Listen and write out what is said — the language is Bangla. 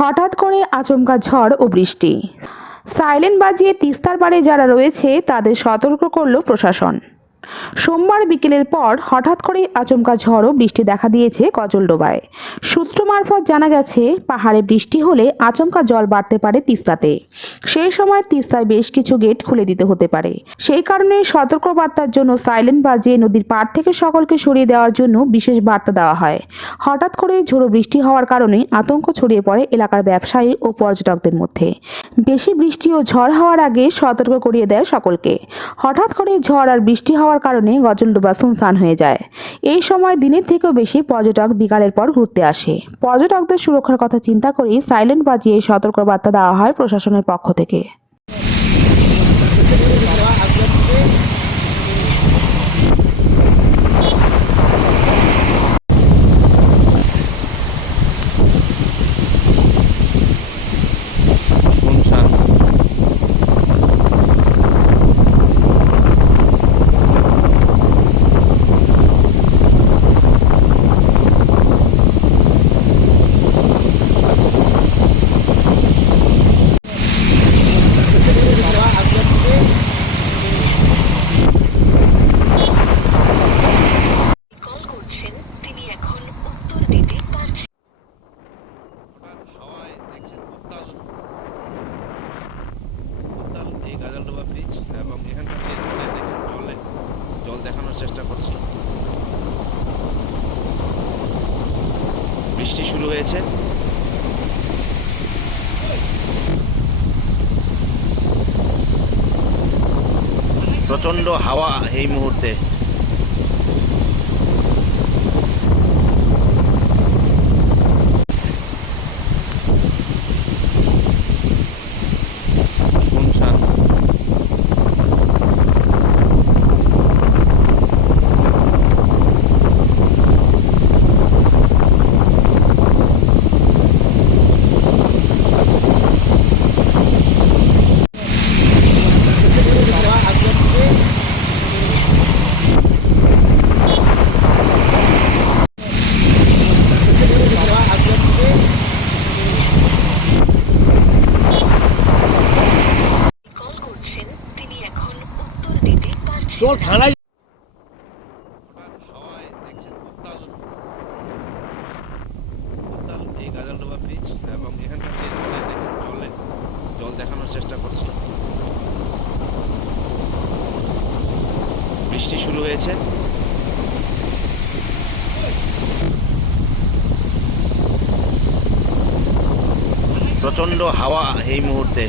হঠাৎ করে আচমকা ঝড় ও বৃষ্টি। সাইলেন্ট বাজিয়ে তিস্তার পাড়ে যারা রয়েছে, তাদের সতর্ক করল প্রশাসন। সোমবার বিকেলের পর হঠাৎ করে আচমকা ঝড় ও বৃষ্টি দেখা দিয়েছে গজলডোবায় সূত্র মারফত জানা গেছে, পাহাড়ে বৃষ্টি হলে আচমকা জল বাড়তে পারে তিস্তাতে। সেই সময় তিস্তায় বেশ কিছু গেট খুলে দিতে হতে পারে। সেই কারণে সতর্কবার্তার জন্য সাইলেন্ট বাজিয়ে নদীর পাড় থেকে সকলকে সরিয়ে দেওয়ার জন্য বিশেষ বার্তা দেওয়া হয়। হঠাৎ করে ঝোড়ো বৃষ্টি হওয়ার কারণে আতঙ্ক ছড়িয়ে পড়ে এলাকার ব্যবসায়ী ও পর্যটকদের মধ্যে। বেশি বৃষ্টি ও ঝড় হওয়ার আগে সতর্ক করিয়ে দেয় সকলকে। হঠাৎ করে ঝড় আর বৃষ্টি হওয়ার কারণে গজলডোবা সুনসান হয়ে যায়। এই সময় দিনের থেকেও বেশি পর্যটক বিকালের পর ঘুরতে আসে। পর্যটকদের সুরক্ষার কথা চিন্তা করে সাইলেন্ট বাজিয়ে সতর্কবার্তা দেওয়া হয় প্রশাসনের পক্ষ থেকে। গাজলডোবা ব্রিজ এবং এখানকার জলে জলে, জল দেখানোর চেষ্টা করছি। বৃষ্টি শুরু হয়েছে। প্রচণ্ড হাওয়া এই মুহূর্তে। দিতে তোর থানায় এবং জলে জলে দেখানোর চেষ্টা বৃষ্টি শুরু হয়েছে। প্রচণ্ড হাওয়া এই মুহূর্তে।